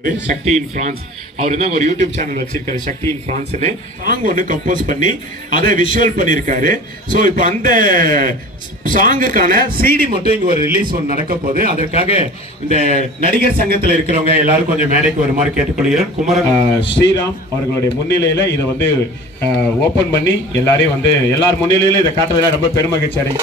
சக்தி இன் France அவர் வந்து ஒரு YouTube channel வச்சிருக்காரு சக்தி இன் பிரான்ஸ்னு சாங் ஒன்று கம்போஸ் பண்ணி அதை விஷுவல் பண்ணியிருக்காரு. ஸோ இப்போ அந்த சாங்குக்கான சிடி மட்டும் இங்கே ஒரு ரிலீஸ் ஒன்று நடக்க போகுது. அதற்காக இந்த நடிகர் சங்கத்தில் இருக்கிறவங்க எல்லாரும் கொஞ்சம் மேடைக்கு வருமாறு கேட்டுக்கொள்கிறேன். குமரன் ஸ்ரீராம் அவர்களுடைய முன்னிலையில் இதை வந்து ஓப்பன் பண்ணி எல்லாரையும் வந்து எல்லார் முன்னிலையிலும் இதை காட்டுறதுல ரொம்ப பெருமகிழ்ச்சி அடைங்க.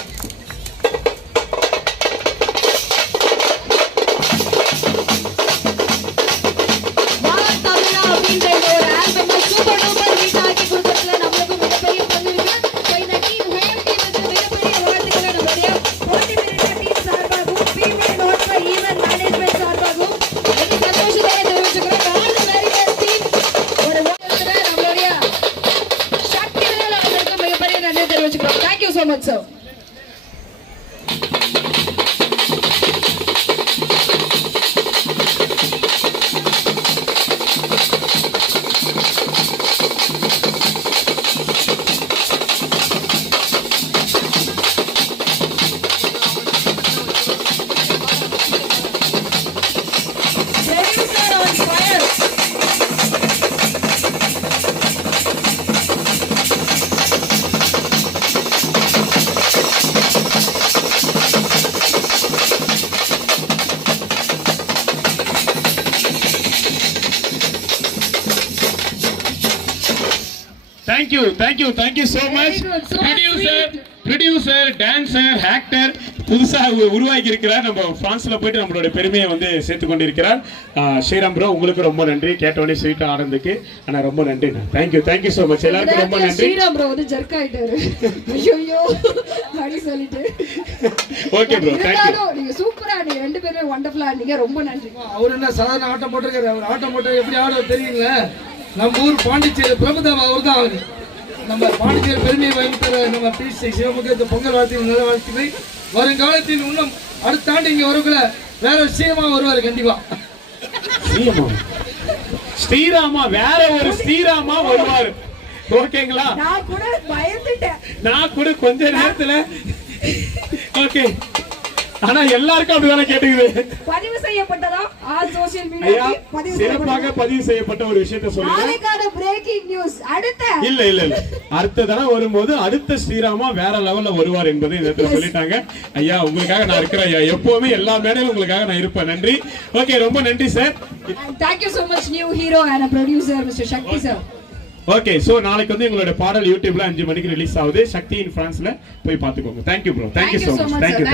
Thank you so much, sir. Thank you so much. Producer, dancer, actor புதுசாக உருவாக்கி இருக்கிறார். நம்ம பிரான்ஸ்ல போயிட்டு நம்மளோட பெருமையை வந்து சேர்த்து கொண்டிருக்கிறார். ஸ்ரீராம் ப்ரோ உங்களுக்கு ரொம்ப நன்றி. கேட்டோடனே ஸ்வீட்டா ஆனதுக்கு ஆனா ரொம்ப நன்றி. Thank you so much. எல்லாருக்கும் ரொம்ப நன்றி. ஸ்ரீராம் ப்ரோ வந்து ஜர்க் ஆயிட்டாரு. ஐயோ அப்படி சொல்லிட்டு. Okay bro thank you. நீங்க சூப்பரா நீங்க ரெண்டு பேரும் வண்டர்ஃபுல்லா நீங்க ரொம்ப நன்றி. அவர் என்ன சாதாரண ஆட்டம் போட்டுருக்காரு. அவர் ஆட்டம் போட்டு எப்படி ஆடுறது தெரியுங்கள. நம்ம ஊர் பாண்டிச்சேரி பிரபுதேவா அவர் தான். அவரு நம்ம பாண்டிச்சேரி பெருமையை வாங்கிட்டு நம்ம பிசி சிவமுக பொங்கல் வாழ்த்து நல்ல வாழ்த்துக்களை. வருங்காலத்தில் இன்னும் அடுத்த ஆண்டு இங்க வரக்குள்ள வேற விஷயமா வருவாரு கண்டிப்பா. ஸ்ரீராமா வேற ஒரு ஸ்ரீராமா வருவாரு. ஓகேங்களா? நான் கூட பயந்துட்டேன். நான் கூட கொஞ்ச நேரத்துல ஓகே. ஆனா எல்லாருக்கும் அப்படிதானே கேட்டுக்குது. பதிவு செய்யப்பட்டதா ஆல் சோஷியல் மீடியா பதிவு செய்யப்பட்ட ஒரு விஷயத்தை சொல்லுங்க. நாளைக்கான பிரேக்கிங் நியூஸ் அடுத்த இல்ல அடுத்த தடவை வரும்போது அடுத்த ஸ்ரீராமா வேற லெவல்ல வருவார் என்பதை இந்த இடத்துல சொல்லிட்டாங்க. ஐயா உங்களுக்காக நான் இருக்கிறேன் ஐயா. எப்பவுமே எல்லா மேடையிலும் உங்களுக்காக நான் இருப்பேன். நன்றி. ஓகே ரொம்ப நன்றி sir. Thank you so much new hero and a producer Mr. Shakti sir. Okay so நாளைக்கு வந்து உங்களோட பாடல் யூடியூப்ல 5 மணிக்கு ரிலீஸ் ஆகுது. சக்தி இன் பிரான்ஸ்ல போய் பாத்துக்கோங்க. Thank you bro. Thank you so much. Thank you.